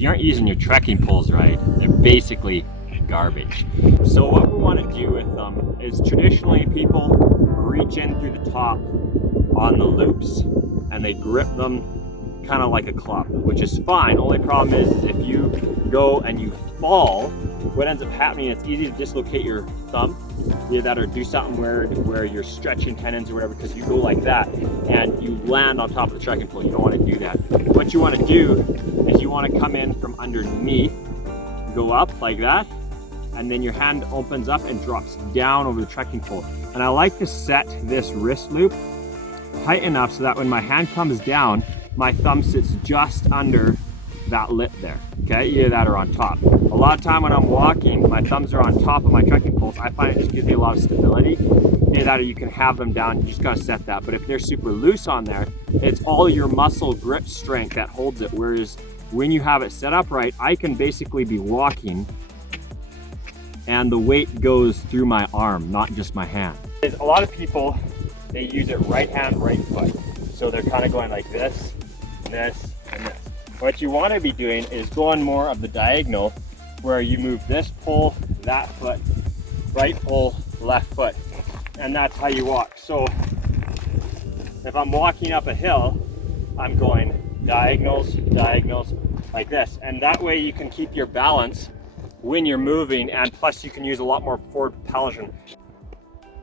if you aren't using your trekking poles right, they're basically garbage. So what we want to do with them is traditionally people reach in through the top on the loops and they grip them kind of like a club, which is fine. Only problem is if you go and you fall, what ends up happening, it's easy to dislocate your thumb, either that or do something where you're stretching tendons or whatever, because you go like that and you land on top of the trekking pole. You don't want to do that. What you want to do is you want to come in from underneath, go up like that, and then your hand opens up and drops down over the trekking pole. And I like to set this wrist loop tight enough so that when my hand comes down, my thumb sits just under that lip there, okay? Either that or on top. A lot of time when I'm walking, my thumbs are on top of my trekking poles. I find it just gives me a lot of stability. Either that or you can have them down, you just gotta set that. But if they're super loose on there, it's all your muscle grip strength that holds it. Whereas when you have it set up right, I can basically be walking and the weight goes through my arm, not just my hand. A lot of people, they use it right hand, right foot. So they're kind of going like this, this, and this. What you want to be doing is going more of the diagonal, where you move this pole, that foot, right pole, left foot, and that's how you walk. So if I'm walking up a hill, I'm going diagonals, diagonals, like this. And that way you can keep your balance when you're moving, and plus you can use a lot more forward propulsion.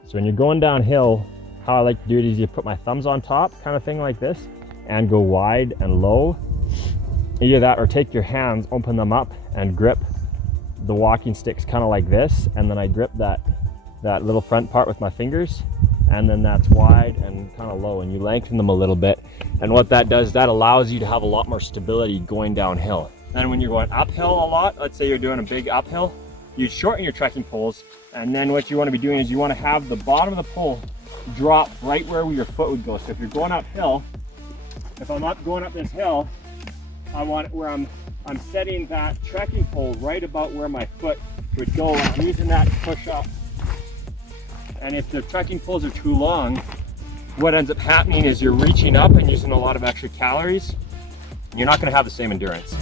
So when you're going downhill, how I like to do it is you put my thumbs on top, kind of thing like this, and go wide and low. Either that or take your hands, open them up, and grip the walking sticks kind of like this, and then I grip that little front part with my fingers, and then that's wide and kind of low, and you lengthen them a little bit. And what that does, that allows you to have a lot more stability going downhill. Then when you're going uphill a lot, let's say you're doing a big uphill, you shorten your trekking poles, and then what you want to be doing is you want to have the bottom of the pole drop right where your foot would go. So if you're going uphill, if I'm up going up this hill, I want it where I'm setting that trekking pole right about where my foot would go. I'm using that to push up. And if the trekking poles are too long, what ends up happening is you're reaching up and using a lot of extra calories. You're not going to have the same endurance.